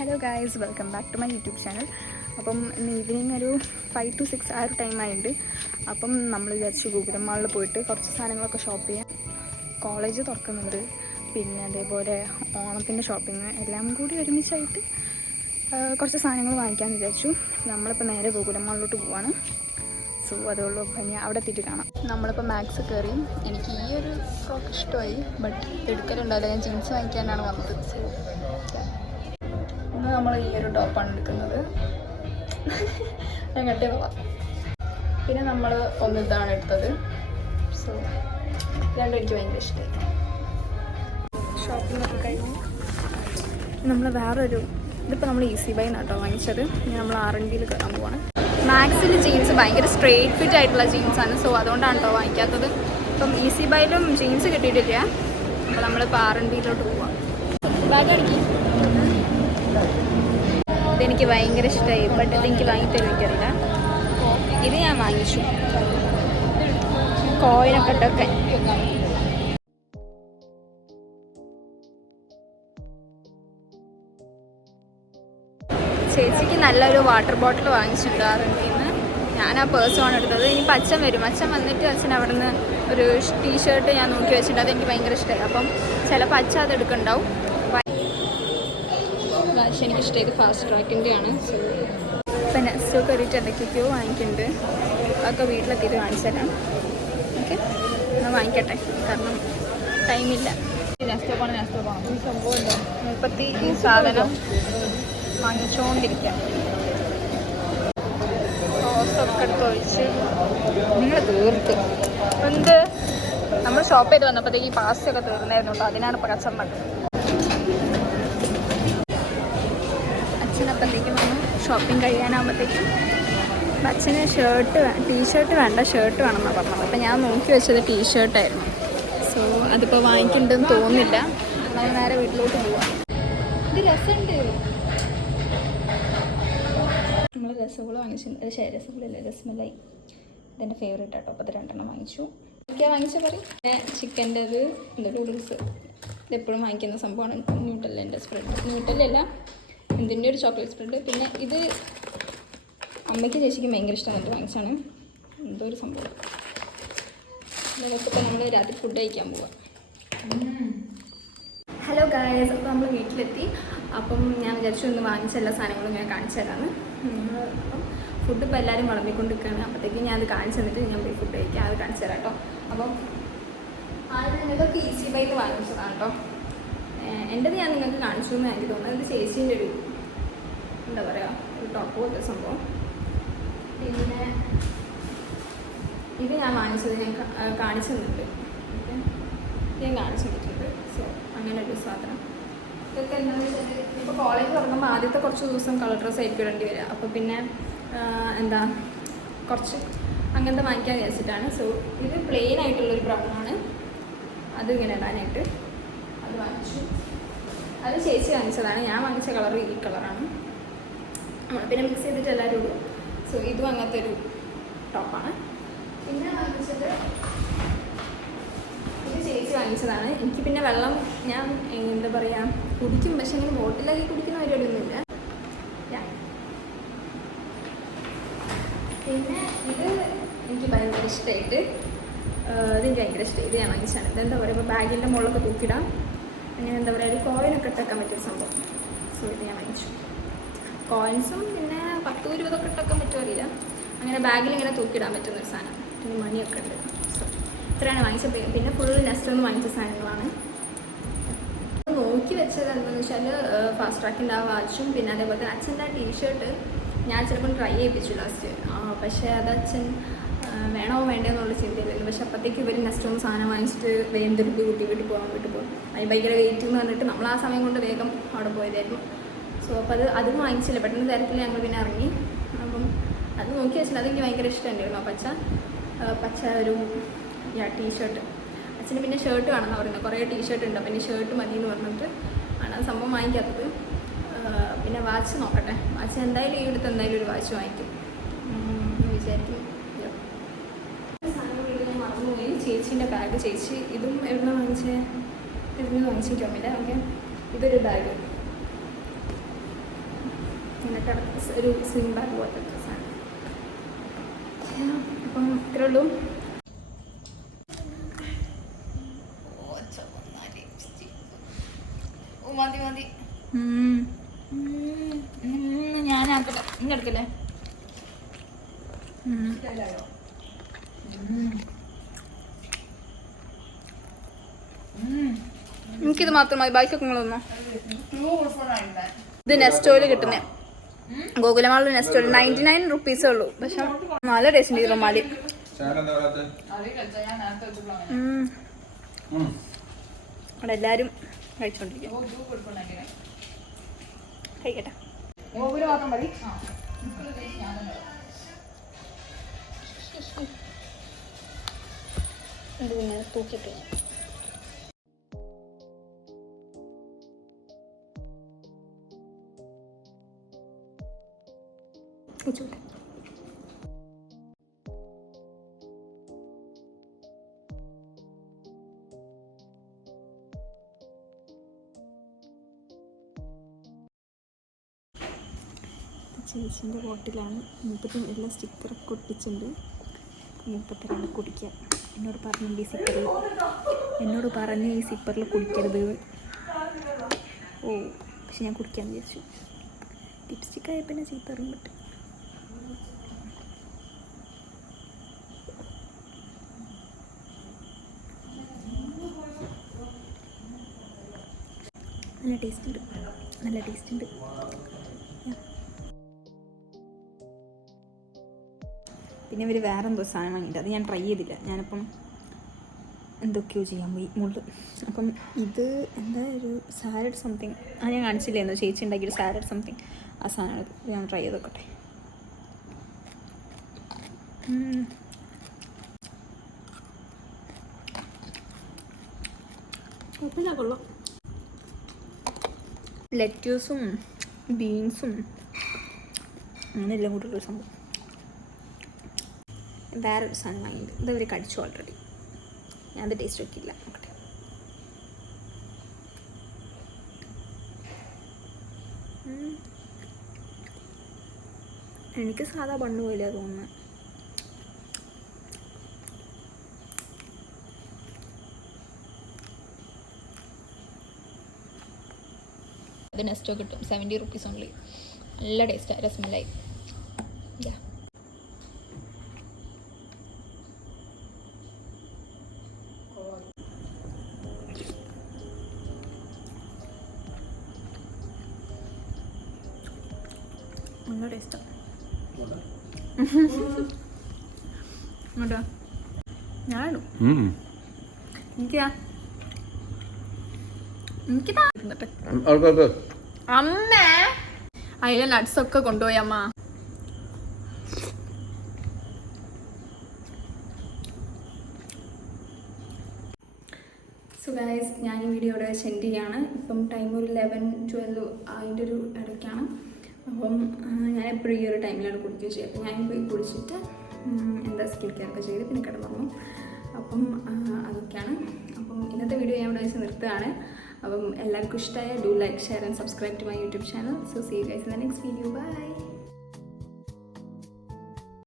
Hello guys, welcome back to my YouTube channel. അപ്പം ഇന്ന് evening ഒരു 5 to 6 ആ ഒരു ടൈമായിട്ടുണ്ട്. അപ്പം നമ്മൾ വിചാരിച്ചു ഗോകുലം മാളിൽ പോയിട്ട് കുറച്ച് സാധനങ്ങളൊക്കെ ഷോപ്പ് ചെയ്യാം. കോളേജ് തുറക്കുന്നുണ്ട്, പിന്നെ അതേപോലെ ഓണത്തിൻ്റെ ഷോപ്പിംഗ് എല്ലാം കൂടി ഒരുമിച്ചായിട്ട് കുറച്ച് സാധനങ്ങൾ വാങ്ങിക്കാമെന്ന് വിചാരിച്ചു. നമ്മളിപ്പോൾ നേരെ ഗോകുലം മാളിലോട്ട് പോവാണ്. സോ അതുള്ളൂ, പിന്നെ അവിടെ എത്തിയിട്ട് കാണാം. നമ്മളിപ്പോൾ മാക്സ് കയറി. എനിക്ക് ഈ ഒരു ഫ്രോക്ക് ഇഷ്ടമായി, ബട്ട് എടുക്കലുണ്ടാവില്ല. ഞാൻ ജീൻസ് വാങ്ങിക്കാനാണ് വന്നത്. സോ ഇന്ന് നമ്മൾ ഈ ഒരു ടോപ്പാണ് എടുക്കുന്നത്. ഞാൻ കട്ടേ പോവാം. പിന്നെ നമ്മൾ ഇതാണ് എടുത്തത്. സോ രണ്ടും എനിക്ക് ഭയങ്കര ഇഷ്ടമായി. ഷോപ്പിംഗ് ഒക്കെ കഴിഞ്ഞു. നമ്മൾ വേറൊരു ഇതിപ്പോൾ നമ്മൾ ഈസി ബൈ കേട്ടോ വാങ്ങിച്ചത്. ഇനി നമ്മൾ R&Bയിൽ കയറാൻ പോവാണ്. മാക്സിൽ ജീൻസ് ഭയങ്കര സ്ട്രെയിറ്റ് ഫിറ്റ് ആയിട്ടുള്ള ജീൻസാണ്. സോ അതുകൊണ്ടാണ് കേട്ടോ വാങ്ങിക്കാത്തത്. ഇപ്പം ഈസി ബൈയിലും ജീൻസ് കിട്ടിയിട്ടില്ല. അപ്പോൾ നമ്മളിപ്പോൾ R&Bയിലോട്ട് പോവാം. ബാഗ് അടിക്കി. ഇതെനിക്ക് ഭയങ്കര ഇഷ്ടമായി, ബട്ട് ഇതെനിക്ക് വാങ്ങിത്തരും എനിക്കറിയില്ല. ഇത് ഞാൻ വാങ്ങിച്ചു, കോയിനൊക്കെ ഇട്ടൊക്കെ. ചേച്ചിക്ക് നല്ലൊരു വാട്ടർ ബോട്ടിൽ വാങ്ങിച്ചിട്ടുണ്ട് R&Bയിൽ നിന്ന്. ഞാൻ ആ പേഴ്സുമാണ് എടുത്തത്. ഇനിയിപ്പോൾ അച്ഛൻ വരും. അച്ഛൻ വന്നിട്ട് അച്ഛൻ അവിടെ നിന്ന് ഒരു ടീഷർട്ട് ഞാൻ നോക്കി വെച്ചിട്ടുണ്ട്. അതെനിക്ക് ഭയങ്കര ഇഷ്ടമായി. അപ്പം ചിലപ്പോൾ അച്ഛൻ അത് എടുക്കുന്നുണ്ടാവും. പക്ഷേ എനിക്കിഷ്ടം ഇത് ഫാസ്റ്റ് ട്രാക്കിൻ്റെയാണ്. സോ ഇപ്പം നെക്സ്റ്റ് കയറിയിട്ട് എന്തൊക്കെയൊക്കെയോ വാങ്ങിക്കുന്നുണ്ട്. അതൊക്കെ വീട്ടിലെത്തിയിട്ട് കാണിച്ചു തരാം. ഓക്കെ, എന്നാൽ വാങ്ങിക്കട്ടെ, കാരണം ടൈമില്ല. ഈ സംഭവം മുപ്പത്തി ഈ സാധനം വാങ്ങിച്ചുകൊണ്ടിരിക്കാം. സോസൊക്കെ എടുത്ത് ഒഴിച്ച് നിങ്ങൾ തീർത്ത് എന്ത് നമ്മൾ ഷോപ്പ് ചെയ്ത് വന്നപ്പോഴത്തേക്ക് ഈ പാസ്റ്റൊക്കെ തീർന്നായിരുന്നു. അതിനാണ് ഇപ്പോൾ കച്ചം വന്നത്. അച്ഛനപ്പോഴത്തേക്കും വന്നു ഷോപ്പിംഗ് കഴിയാനാകുമ്പോഴത്തേക്കും. അച്ഛന് ടീഷർട്ട് വേണ്ട, ഷർട്ട് വേണമെന്നാണ് പറഞ്ഞത്. അപ്പം ഞാൻ നോക്കി വെച്ചത് ടീഷർട്ടായിരുന്നു. സോ അതിപ്പോൾ വാങ്ങിക്കുന്നുണ്ടെന്ന് തോന്നുന്നില്ല. നമ്മൾ നേരെ വീട്ടിലോട്ട് പോവാം. ഇത് രസമുണ്ട്. നമ്മൾ രസഗുള വാങ്ങിച്ചിട്ടുണ്ട്. രസഗുളല്ല, രസമലായി. ഇതെൻ്റെ ഫേവറേറ്റ് ആട്ടോ. അപ്പോൾ അത് 2 വാങ്ങിച്ചു. ഒക്കെയാണ് വാങ്ങിച്ചാൽ പറയും. പിന്നെ ചിക്കൻ്റെത് എന്താ നൂഡിൽസ്. ഇതെപ്പോഴും വാങ്ങിക്കുന്ന സംഭവമാണ്. ന്യൂട്ടല്ലേൻ്റെ സ്പ്രെഡ്, ന്യൂട്ടല്ലല്ല എന്തിൻ്റെ ഒരു ചോക്ലേറ്റ് സ്പ്രെഡ്. പിന്നെ ഇത് അമ്മയ്ക്ക് ചേച്ചിക്ക് ഭയങ്കര ഇഷ്ടം എന്നിട്ട് വാങ്ങിച്ചാണ്. എന്തോ ഒരു സംഭവം. അതൊക്കെ ഇപ്പോൾ നമ്മൾ രാത്രി ഫുഡ് കഴിക്കാൻ പോവാം. ഹലോ ഗായ്സ്, അപ്പോൾ നമ്മൾ വീട്ടിലെത്തി. അപ്പം ഞാൻ വിചാരിച്ചു ഒന്ന് വാങ്ങിച്ച എല്ലാ സാധനങ്ങളും ഞാൻ കാണിച്ചു തരാമെന്ന്. അപ്പം ഫുഡ് ഇപ്പോൾ എല്ലാവരും വിളമ്പിക്കൊണ്ടിരിക്കുകയാണ്. അപ്പോഴത്തേക്കും ഞാൻ അത് കാണിച്ചു തന്നിട്ട് ഞാൻ പോയി ഫുഡ് കഴിക്കാം. അത് കാണിച്ചു തരാം കേട്ടോ. അപ്പം ഇതൊക്കെ ഈസി ബൈയിൽ വാങ്ങിച്ചതാണ് കേട്ടോ. എൻ്റെത് ഞാൻ നിങ്ങൾക്ക് കാണിച്ചു എന്ന് എനിക്ക് തോന്നുന്നത്. ഇത് ചേച്ചീൻ്റെ ഒരു എന്താ പറയുക, ഒരു ടോപ്പ് പോലത്തെ സംഭവം. പിന്നെ ഇത് ഞാൻ വാങ്ങിച്ചത് ഞാൻ കാണിച്ചു തന്നിട്ടുണ്ട്. ഓക്കെ, ഞാൻ കാണിച്ചു തന്നിട്ടുണ്ട്. സോ അങ്ങനെ ഒരു സാധനം. ഇതൊക്കെ എന്താണെന്ന് വെച്ചാൽ ഇപ്പോൾ കോളേജ് തുറക്കുമ്പോൾ ആദ്യത്തെ കുറച്ച് ദിവസം കളർ ഡ്രസ്സ് ആയിരിക്കും ഇടേണ്ടി വരിക. അപ്പോൾ പിന്നെ എന്താ കുറച്ച് അങ്ങനത്തെ വാങ്ങിക്കാൻ വിചാരിച്ചിട്ടാണ്. സോ ഇത് പ്ലെയിൻ ആയിട്ടുള്ളൊരു ബ്രൗണാണ്. അത് ഇങ്ങനെ ഇടാനായിട്ട് അത് വാങ്ങിച്ചു. അത് ചേച്ചി വാങ്ങിച്ചതാണ്. ഞാൻ വാങ്ങിച്ച കളർ ഈ കളറാണ്. പിന്നെ മിക്സ് ചെയ്തിട്ട് എല്ലാവരും ഇടും. സോ ഇതും അങ്ങനത്തെ ഒരു ടോപ്പാണ്. പിന്നെ വാങ്ങിച്ചത് ഇത് ചേച്ചി വാങ്ങിച്ചതാണ്. എനിക്ക് പിന്നെ വെള്ളം ഞാൻ എന്താ പറയുക കുടിക്കും, പക്ഷെ ഇങ്ങനെ ബോട്ടിലാക്കി കുടിക്കുന്ന പരിപാടിയൊന്നുമില്ല. പിന്നെ ഇത് എനിക്ക് ഭയങ്കര ഇഷ്ടമായിട്ട് ഇതെനിക്ക് ഭയങ്കര ഇഷ്ടമായി. ഇത് ഞാൻ വാങ്ങിച്ചതാണ്. ഇതെന്താ പറയുക, ഇപ്പോൾ ബാഗിൻ്റെ മുകളിലൊക്കെ തൂക്കിടാം. അങ്ങനെ എന്താ പറയുക, ഒരു കോയിനൊക്കെ ഇട്ടേക്കാൻ പറ്റിയൊരു സംഭവം. സോ ഇത് ഞാൻ വാങ്ങിച്ചു. കോയിൻസും പിന്നെ 10-20 ഇട്ടൊക്കെ പറ്റുമോ അറിയില്ല. അങ്ങനെ ബാഗിൽ ഇങ്ങനെ തൂക്കിടാൻ പറ്റുന്നൊരു സാധനം. പിന്നെ മണിയൊക്കെ ഉണ്ട്. സോ ഇത്രയാണ് വാങ്ങിച്ചത്. പിന്നെ ഫുൾ നെക്സ്റ്റ് ഒന്ന് വാങ്ങിച്ച സാധനങ്ങളാണ്. നോക്കി വെച്ചത് എന്താണെന്ന് വെച്ചാൽ ഫാസ്റ്റ് ട്രാക്കിൻ്റെ ആ വാച്ചും പിന്നെ അതേപോലെ തന്നെ അച്ഛൻ്റെ ആ ടീഷർട്ട് ഞാൻ ചിലപ്പോൾ ട്രൈ ചെയ്യിപ്പിച്ചു ലാസ്റ്റ്. പക്ഷേ അത് അച്ഛൻ വേണോ വേണ്ടോ എന്നുള്ള ചിന്തയിലായിരുന്നു. പക്ഷെ അപ്പോഴത്തേക്ക് ഇവർ നെക്സ്റ്റ് ഒന്ന് സാധനം വാങ്ങിച്ചിട്ട് വേഗം തിരുത്തി വീട്ടിൽ പോകും. അത് ഭയങ്കര വെയിറ്റ് എന്ന് പറഞ്ഞിട്ട് നമ്മൾ ആ സമയം കൊണ്ട് വേഗം അവിടെ പോയതായിരുന്നു. സോ അപ്പോൾ അതും വാങ്ങിച്ചില്ല. പെട്ടെന്ന് തിരക്കിൽ ഞങ്ങൾ പിന്നെ ഇറങ്ങി. അപ്പം അത് നോക്കി വെച്ചാൽ അതെനിക്ക് ഭയങ്കര ഇഷ്ടമുണ്ടായിരുന്നു. പച്ച ഒരു ടീഷർട്ട്. അച്ഛന് പിന്നെ ഷർട്ട് വേണമെന്ന് പറയുന്നത്. കുറേ ടീഷർട്ട് ഉണ്ട്. പിന്നെ ഷർട്ട് മതി എന്ന് പറഞ്ഞിട്ട് ആണ് ആ സംഭവം വാങ്ങിക്കാത്തത്. പിന്നെ വാച്ച് നോക്കട്ടെ. വാച്ച് എന്തായാലും ഈ അടുത്ത് എന്തായാലും ഒരു വാച്ച് വാങ്ങിക്കും വിചാരിക്കും. സാധനം വീട്ടിൽ ഞാൻ മറന്നുപോയി. ചേച്ചീൻ്റെ ബാഗ്. ചേച്ചി ഇതും എവിടെ വാങ്ങിച്ചേ? ഇതിന് വാങ്ങിച്ചിട്ട് ഓർമ്മയില്ല. ഓക്കെ, ഇതൊരു ബാഗ്. ഇങ്ങനെ ഒരു സ്ലിം ബാഗ് പോലത്തെ ഡ്രസ്സാണ്. അപ്പം ഇത്രേ ഉള്ളൂ. മതി ഞാനാക്കട്ടെ, ഇങ്ങനെ എടുക്കല്ലേ. എനിക്കിത് മാത്രം മതി, ബാക്കിയൊക്കെ നിങ്ങളൊന്നോ. ഇത് നെസ്റ്റോയിൽ കിട്ടുന്നേ, ഗോകുലമാളിൽ നെസ്റ്റോയിൽ 99 റുപ്പീസേ ഉള്ളൂ. പക്ഷെ നല്ല ടേസ്റ്റ് ഉണ്ട് ഈ റുമാലി. അവിടെ എല്ലാവരും കഴിച്ചോണ്ടിരിക്കും. കഴിക്കട്ടെ. തൂക്കിട്ട് വെച്ചോട്ടെ. ചേച്ചിൻ്റെ ബോട്ടിലാണ്. മുപ്പത്തി എല്ലാ സ്റ്റിക്കറൊക്കെ ഒട്ടിച്ചിട്ടുണ്ട്. മുപ്പത്തിരണ്ട് കുടിക്കുക. എന്നോട് പറഞ്ഞു ഈ സിപ്പറിൽ കുടിക്കരുത്. ഓ, പക്ഷെ ഞാൻ കുടിക്കാമെന്ന് വിചാരിച്ചു. ലിപ്സ്റ്റിക്കായ പിന്നെ ചീത്ത അറിയാൻ പറ്റും. നല്ല ടേസ്റ്റ് ഉണ്ട്. പിന്നെ ഇവർ വേറെ എന്തോ സാധനം വാങ്ങിയിട്ട് അത് ഞാൻ ട്രൈ ചെയ്തില്ല. ഞാനിപ്പം എന്തൊക്കെയോ ചെയ്യാൻ പോയി മുകളിൽ. അപ്പം ഇത് എന്താ ഒരു സാലഡ് സംതിങ്, അത് ഞാൻ കാണിച്ചില്ലായിരുന്നു. ചേച്ചി ഉണ്ടാക്കിയൊരു സാലഡ് സംതിങ്, ആ സാധനം ഞാൻ ട്രൈ ചെയ്ത് നോക്കട്ടെ. കുഴപ്പമില്ല, കൊള്ളാം. ലെറ്റ്യൂസും ബീൻസും അങ്ങനെ എല്ലാം കൂട്ടുള്ളൊരു സംഭവം. വേറൊരു സാധനം വാങ്ങിയിട്ട് ഇതവർ കടിച്ചു ഓൾറെഡി. ഞാനത് ടേസ്റ്റ് നോക്കിയില്ല. നോക്കട്ടെ. എനിക്ക് സാധാ ബണ്ണ് പോലെ തോന്നുന്നത്. അത് നെസ്റ്റോ കിട്ടും, 70 റുപ്പീസ് ഓൺലി. നല്ല ടേസ്റ്റാണ്, രസമല്ലായി. നല്ല ടേസ്റ്റാണ്. ഞാനിടും. അമ്മ അതിലെ നട്ട്സൊക്കെ കൊണ്ടുപോയി അമ്മ. സോ ഗൈസ്, ഞാൻ ഈ വീഡിയോ ഇവിടെ സെൻഡ് ചെയ്യാണ്. ഇപ്പം ടൈം ഒരു 11-12 അതിൻ്റെ ഒരു ഇടയ്ക്കാണ്. അപ്പം ഞാൻ എപ്പോഴും ഈ ഒരു ടൈമിലാണ് കുടിക്കുക ചെയ്യുക. അപ്പം ഞാൻ പോയി കുടിച്ചിട്ട് എന്താ സ്കിൻ കെയർ ഒക്കെ ചെയ്ത് പിന്നെ കിടന്നു. അപ്പം അതൊക്കെയാണ്. അപ്പം ഇന്നത്തെ വീഡിയോ ഞാൻ ഇവിടെ വെച്ച് നിർത്തുകയാണ്. അപ്പം എല്ലാവർക്കും ഇഷ്ടമായ do like, share and subscribe to my YouTube channel. So see you guys in the next video. By.